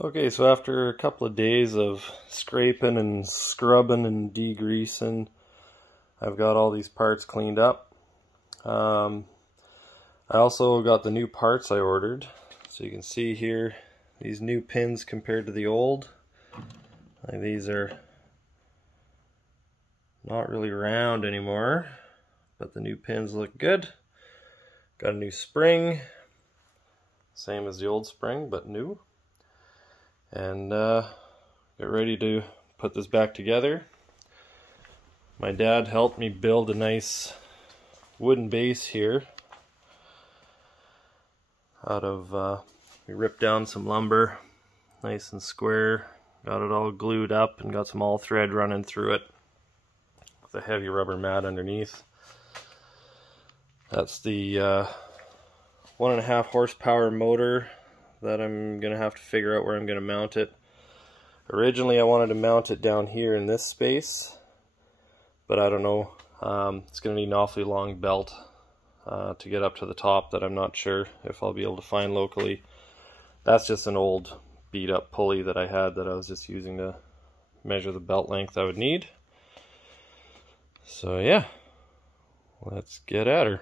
Okay, so after a couple of days of scraping and scrubbing and degreasing, I've got all these parts cleaned up. I also got the new parts I ordered. So you can see here, these new pins compared to the old. These are not really round anymore, but the new pins look good. Got a new spring, same as the old spring, but new. And get ready to put this back together. My dad helped me build a nice wooden base here out of, we ripped down some lumber, nice and square, got it all glued up and got some all thread running through it with a heavy rubber mat underneath. That's the 1.5 horsepower motor that I'm gonna have to figure out where I'm gonna mount it. Originally I wanted to mount it down here in this space, but I don't know, it's gonna need an awfully long belt to get up to the top that I'm not sure if I'll be able to find locally. That's just an old beat up pulley that I had that I was just using to measure the belt length I would need. So yeah, let's get at her.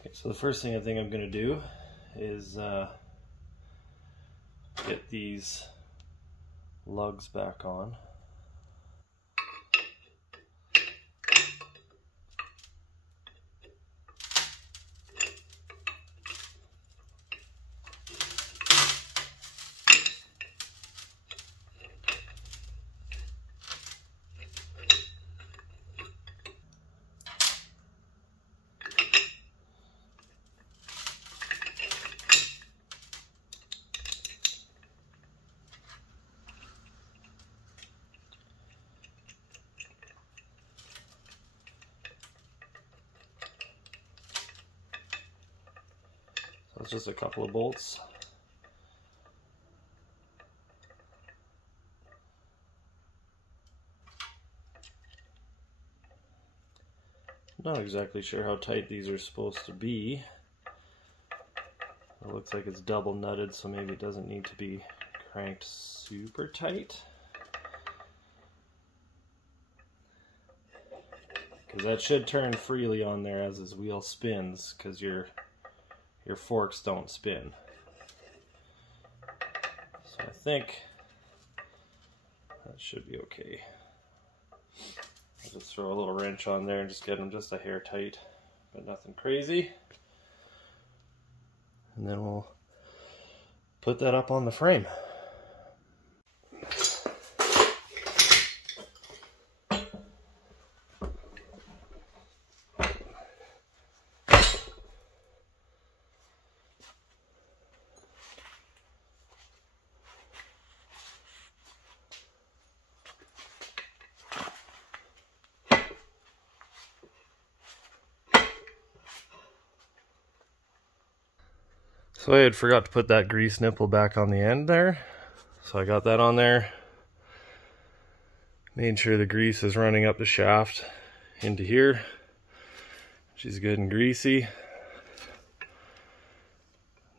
Okay, so the first thing I think I'm gonna do is get these lugs back on. It's just a couple of bolts. Not exactly sure how tight these are supposed to be. It looks like it's double nutted, so maybe it doesn't need to be cranked super tight. Because that should turn freely on there as his wheel spins, because your forks don't spin. So I think that should be okay. I'll just throw a little wrench on there and just get them just a hair tight, but nothing crazy. And then we'll put that up on the frame. So I had forgot to put that grease nipple back on the end there. So I got that on there. Made sure the grease is running up the shaft into here. She's good and greasy.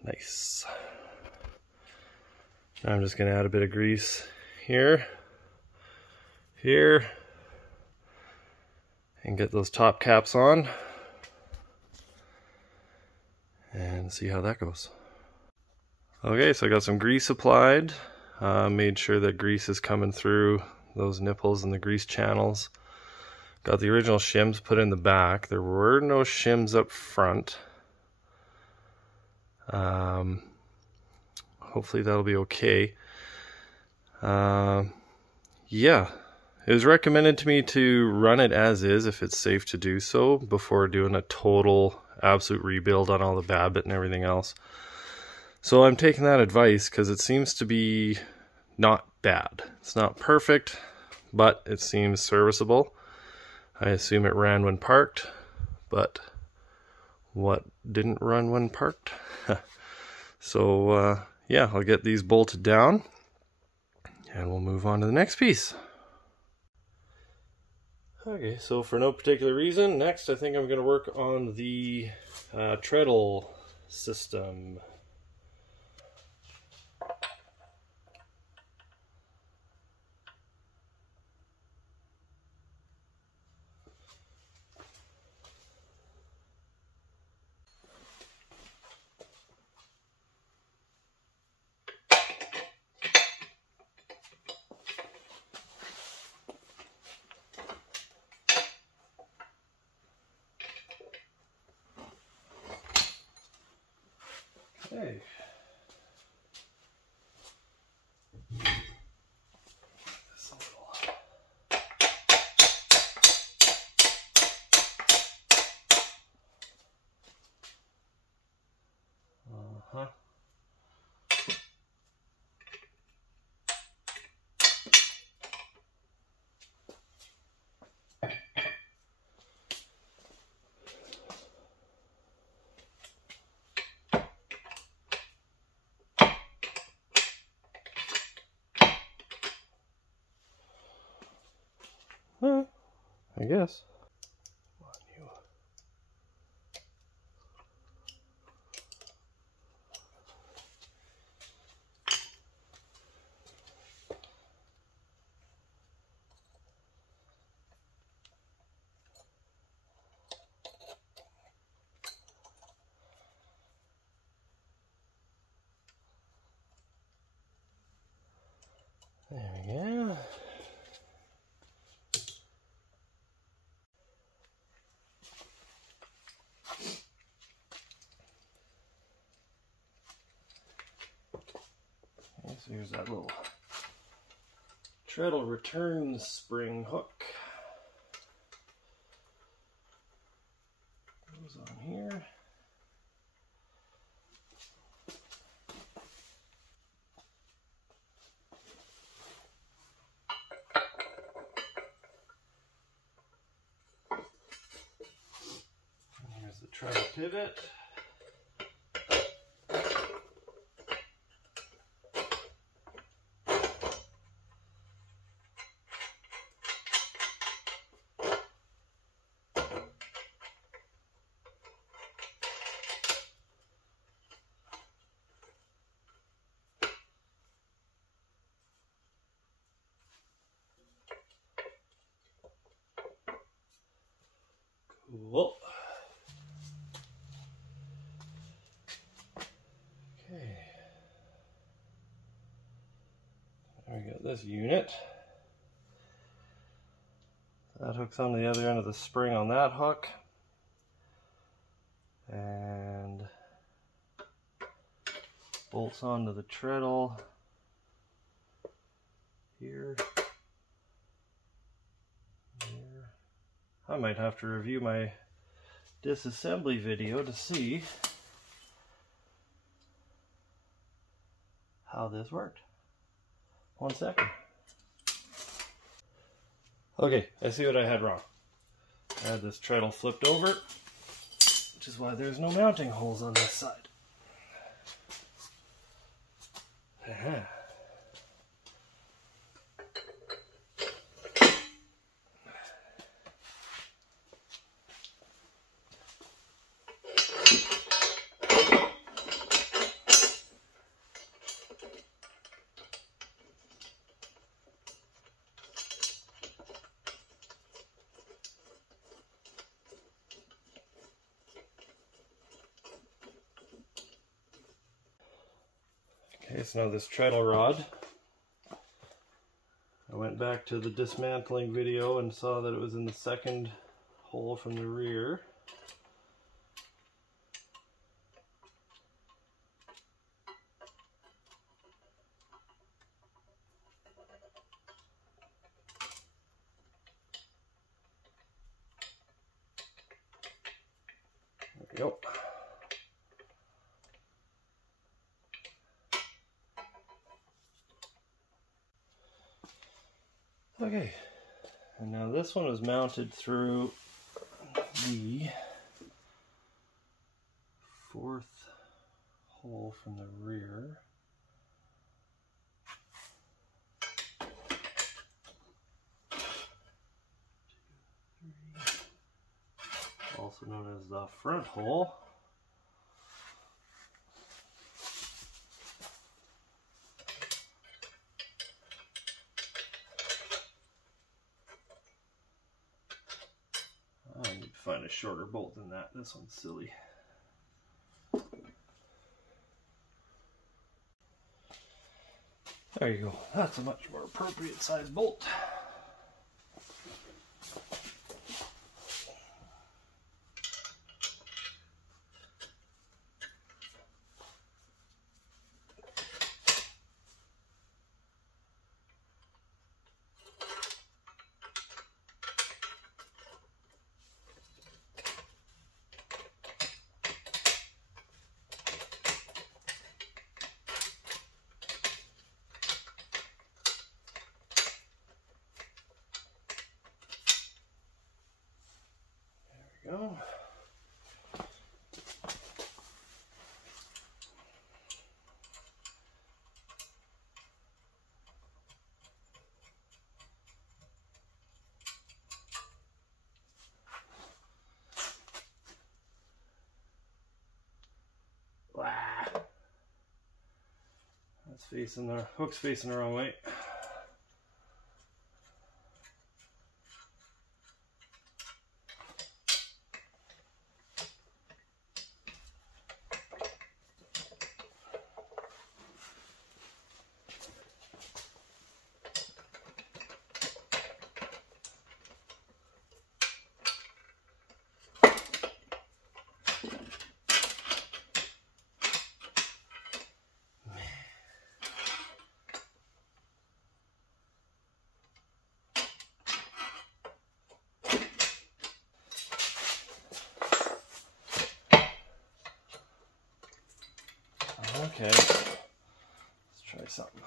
Nice. Now I'm just gonna add a bit of grease here, here, and get those top caps on. And see how that goes. Okay, so I got some grease applied. Made sure that grease is coming through those nipples and the grease channels. Got the original shims put in the back. There were no shims up front. Hopefully that'll be okay. Yeah, it was recommended to me to run it as is if it's safe to do so before doing a total absolute rebuild on all the Babbitt and everything else. So I'm taking that advice because it seems to be not bad. It's not perfect, but it seems serviceable. I assume it ran when parked, but what didn't run when parked? So yeah, I'll get these bolted down and we'll move on to the next piece. Okay, so for no particular reason, next I think I'm going to work on the treadle system. Okay. This a little. Uh-huh. I guess. Come on, you. There we go. Okay, so here's that little treadle return spring hook. Goes on here. And here's the treadle pivot. Cool. Okay. There we got this unit. That hook's on the other end of the spring on that hook. And bolts onto the treadle here. Here. I might have to review my disassembly video to see how this worked. 1 second. Okay, I see what I had wrong. I had this treadle flipped over, which is why there's no mounting holes on this side. Okay, so now this treadle rod, I went back to the dismantling video and saw that it was in the second hole from the rear. There we go. Okay, and now this one was mounted through the fourth hole from the rear. Also known as the front hole. I need to find a shorter bolt than that. This one's silly. There you go. That's a much more appropriate size bolt. go. That's facing the hook's facing the wrong way. Okay, let's try something.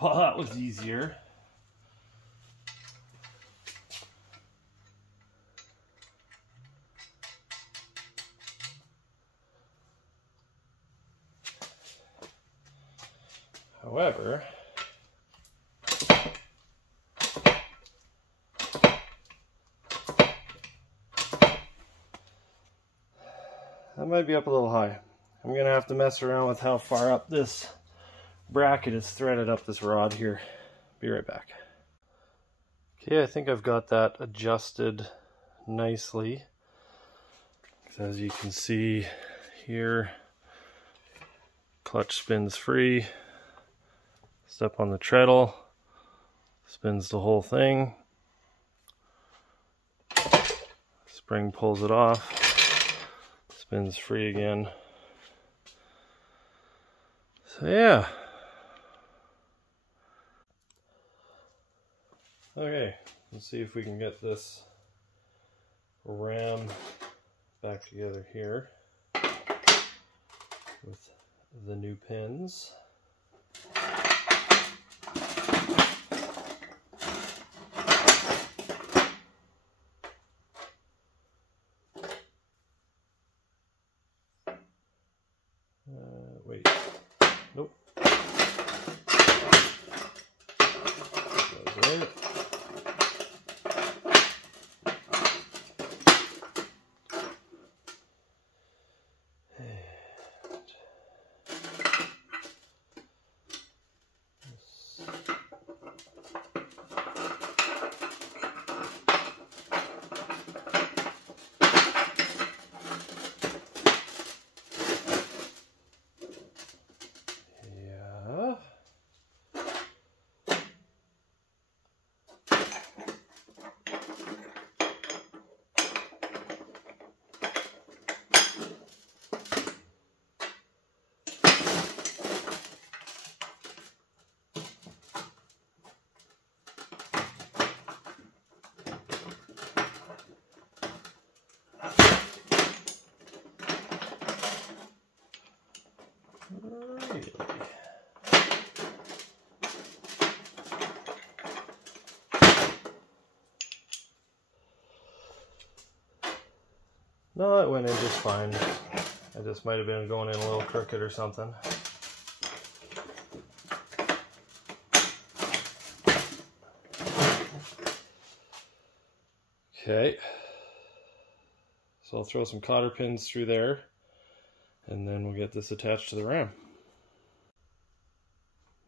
Well, that was easier. However, that might be up a little high. I'm going to have to mess around with how far up this bracket is threaded up this rod here. Be right back. Okay, I think I've got that adjusted nicely. As you can see here, clutch spins free. Step on the treadle, spins the whole thing. Spring pulls it off, spins free again. So yeah. Okay, let's see if we can get this ram back together here with the new pins. Wait, nope. That's right. No, it went in just fine. I just might have been going in a little crooked or something. Okay, so I'll throw some cotter pins through there and then we'll get this attached to the ram.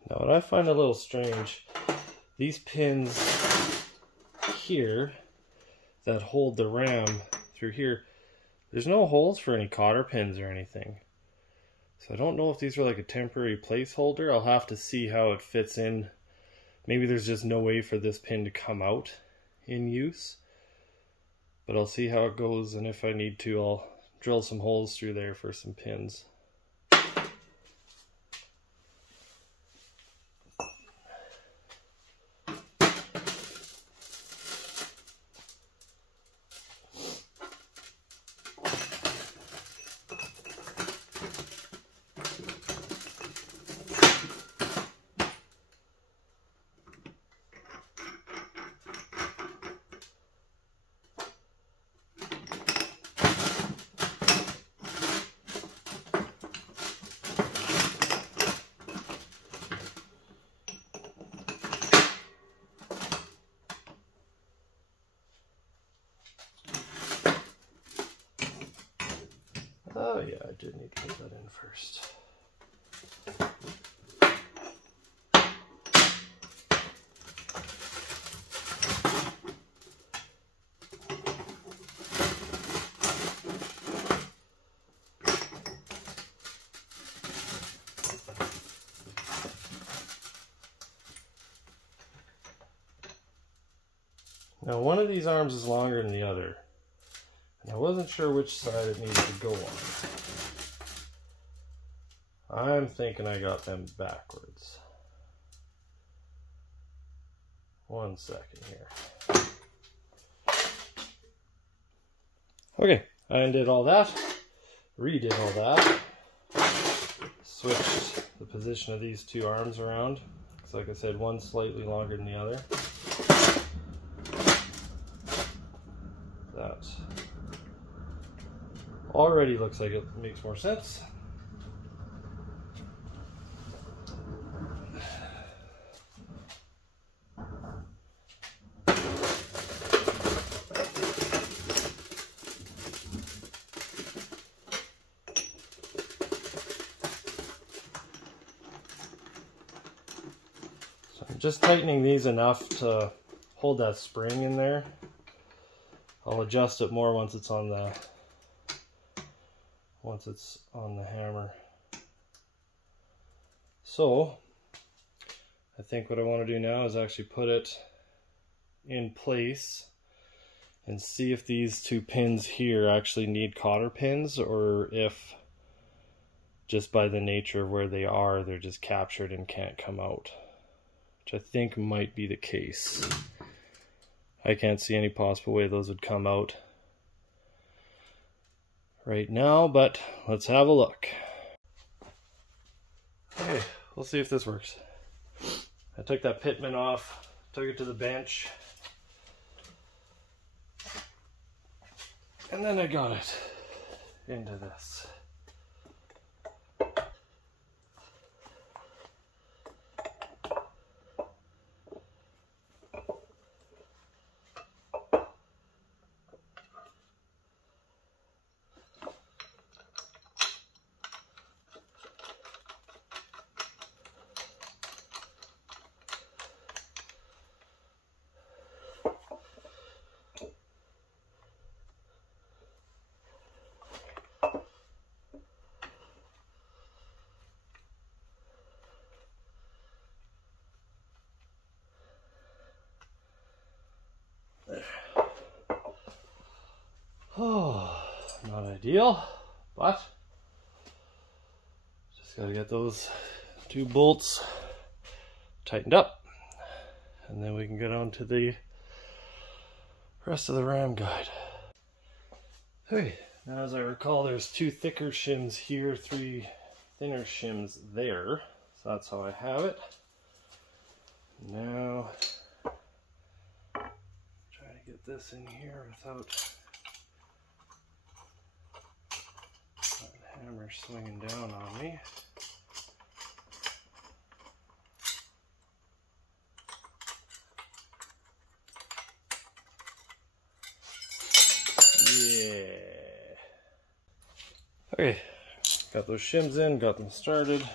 Now what I find a little strange, these pins here that hold the ram through here, there's no holes for any cotter pins or anything. So I don't know if these are like a temporary placeholder. I'll have to see how it fits in. Maybe there's just no way for this pin to come out in use. But I'll see how it goes, and if I need to, I'll drill some holes through there for some pins. Oh yeah, I did need to put that in first. Now one of these arms is longer than the other, and I wasn't sure which side it needed to go on. I'm thinking I got them backwards. One second here. Okay, I undid all that, redid all that, switched the position of these two arms around, because like I said, one's slightly longer than the other. That already looks like it makes more sense. So I'm just tightening these enough to hold that spring in there. I'll adjust it more once it's on the hammer. So I think what I want to do now is actually put it in place and see if these two pins here actually need cotter pins, or if just by the nature of where they are, they're just captured and can't come out, which I think might be the case. I can't see any possible way those would come out right now, but let's have a look. Okay, we'll see if this works. I took that pitman off, took it to the bench, and then I got it into this. Oh, not ideal, but just gotta get those two bolts tightened up, and then we can get on to the rest of the ram guide. Okay, now as I recall, there's two thicker shims here, three thinner shims there, so that's how I have it. Now, try to get this in here without that hammer swinging down on me. Yeah. Okay, got those shims in, got them started. Now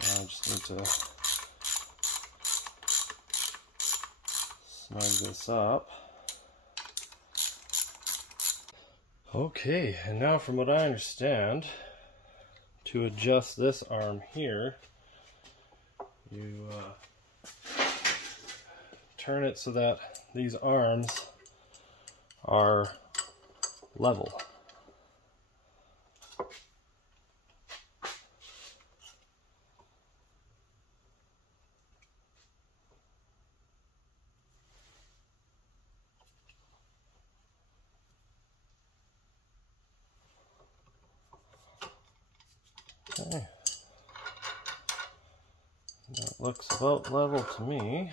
I just need to snug this up. Okay, and now from what I understand, to adjust this arm here, you turn it so that these arms are level. Okay. That looks about level to me.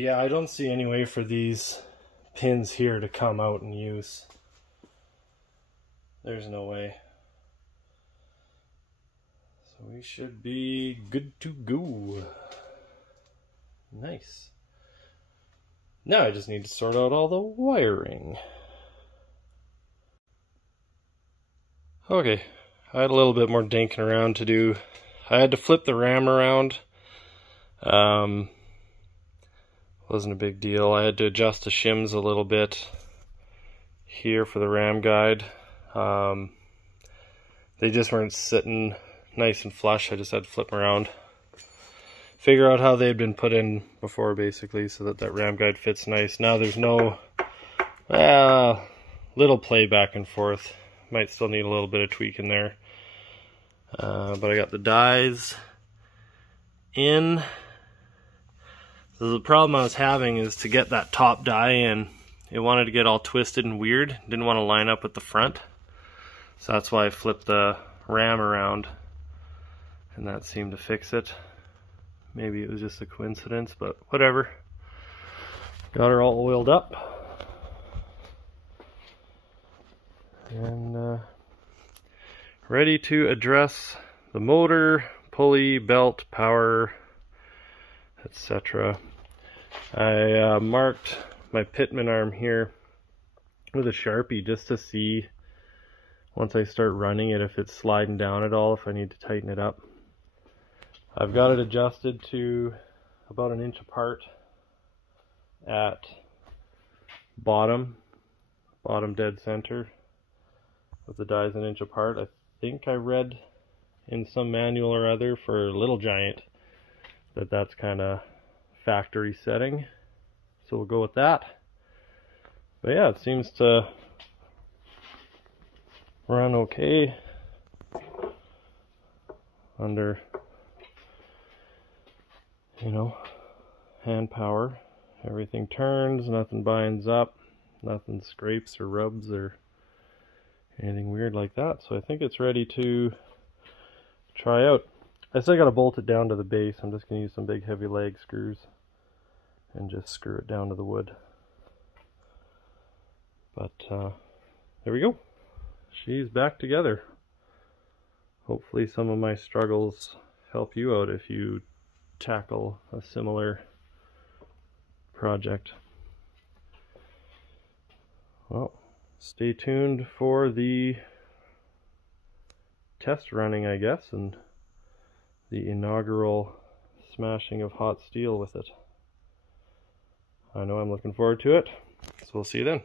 Yeah, I don't see any way for these pins here to come out in use. There's no way. So we should be good to go. Nice. Now I just need to sort out all the wiring. Okay, I had a little bit more dinking around to do. I had to flip the ram around. Wasn't a big deal. I had to adjust the shims a little bit here for the ram guide. They just weren't sitting nice and flush. I just had to flip them around. Figure out how they'd been put in before, basically, so that that ram guide fits nice. Now there's no little play back and forth. Might still need a little bit of tweaking there. But I got the dies in. So the problem I was having is to get that top die in. It wanted to get all twisted and weird. Didn't want to line up with the front. So that's why I flipped the ram around. And that seemed to fix it. Maybe it was just a coincidence, but whatever. Got her all oiled up. And ready to address the motor, pulley, belt, power, etc. I marked my pitman arm here with a Sharpie just to see, once I start running it, if it's sliding down at all, if I need to tighten it up. I've got it adjusted to about 1 inch apart at bottom dead center, with the dies 1 inch apart. I think I read in some manual or other for Little Giant that that's kind of factory setting, so we'll go with that. But yeah, it seems to run okay under, you know, hand power. Everything turns, nothing binds up, nothing scrapes or rubs or anything weird like that. So I think it's ready to try out. I still got to bolt it down to the base. I'm just going to use some big heavy lag screws and just screw it down to the wood. But there we go. She's back together. Hopefully some of my struggles help you out if you tackle a similar project. Well, stay tuned for the test running, I guess, and the inaugural smashing of hot steel with it. I know I'm looking forward to it, so we'll see you then.